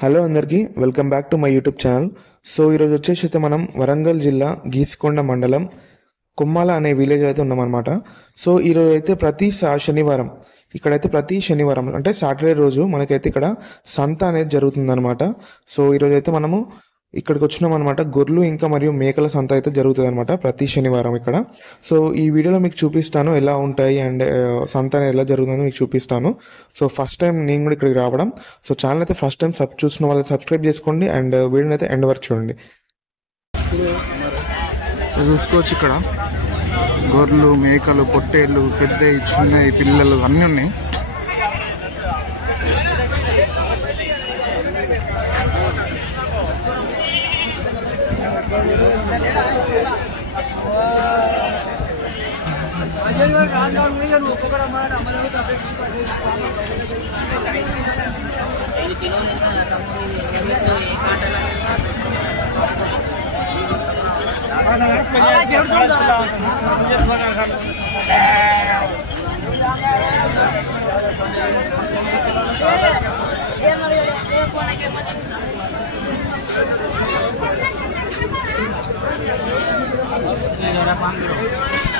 Hello అందరికీ welcome back to my YouTube channel. So ఈరోజు వచ్చేసి మనం వరంగల్ జిల్లా గీసుకొండ మండలం కొమ్మాల అనే విలేజ్ అయితే ఉన్నామన్నమాట. సో ఈరోజు అయితే ప్రతి శనివారం అంటే సాటర్డే రోజు మనకైతే ఇక్కడ సంత అనేది జరుగుతుందన్నమాట. సో ఈరోజు అయితే మనము ఇక్కడికి వచ్చినాం అనమాట. గొర్రెలు ఇంకా మరియు మేకల సంత అయితే జరుగుతుంది అనమాట ప్రతి శనివారం ఇక్కడ. సో ఈ వీడియోలో మీకు చూపిస్తాను ఎలా ఉంటాయి అండ్ సంత అనేది ఎలా జరుగుతుందని మీకు చూపిస్తాను. సో ఫస్ట్ టైం నేను కూడా ఇక్కడికి రావడం. సో ఛానల్ అయితే ఫస్ట్ టైం చూసిన వాళ్ళు సబ్స్క్రైబ్ చేసుకోండి అండ్ వీడియోని అయితే ఎండ్ వరకు చూడండి. సో చూసుకోవచ్చు ఇక్కడ గొర్రెలు, మేకలు, పొట్టేళ్ళు, పెద్దవి, చిన్నవి, పిల్లలు అన్నీ ఉన్నాయి.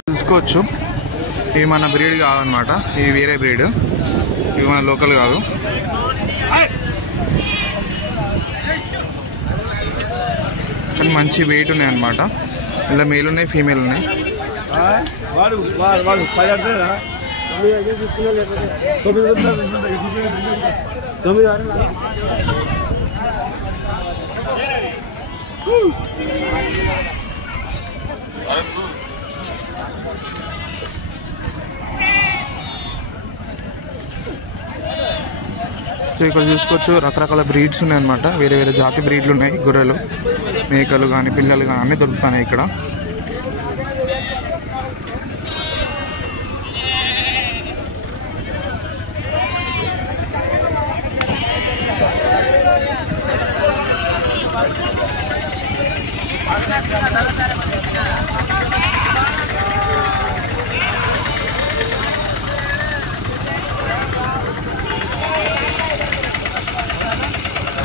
చూసుకోవచ్చు ఇవి మన బ్రీడ్ కాదనమాట, ఇవి వేరే బ్రీడ్, ఇవి మన లోకల్ కాదు. కానీ మంచి వెయిట్ ఉన్నాయి అనమాట. ఇలా మేల్ ఉన్నాయి, ఫీమేల్ ఉన్నాయి. సో ఇక్కడ చూసుకోవచ్చు రకరకాల బ్రీడ్స్ ఉన్నాయి అనమాట. వేరే వేరే జాతి బ్రీడ్లు ఉన్నాయి. గొర్రెలు, మేకలు కానీ పిల్లలు కానీ అన్నీ దొరుకుతున్నాయి ఇక్కడ.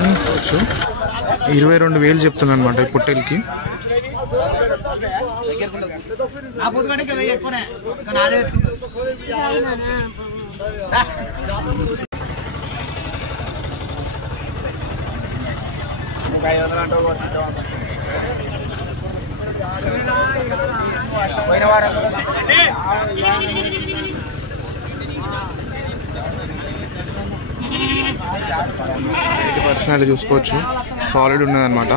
చూసుకోవచ్చు 22,000 చెప్తున్నాను అనమాట ఈ పొట్టేలకి. పర్సనల్ చూసుకోవచ్చు సాలిడ్ ఉన్నది అనమాట.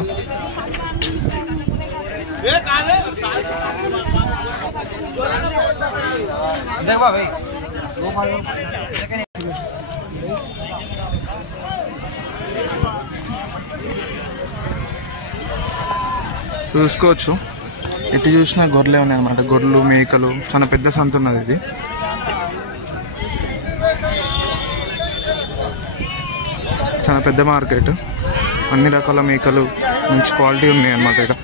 చూసుకోవచ్చు ఎటు చూసినా గొర్రెలే ఉన్నాయి అనమాట. గొర్రెలు, మేకలు, చాలా పెద్ద సంత ఉన్నది ఇది. చాలా పెద్ద మార్కెట్, అన్ని రకాల మేకలు మంచి క్వాలిటీ ఉన్నాయి అన్నమాట ఇక్కడ.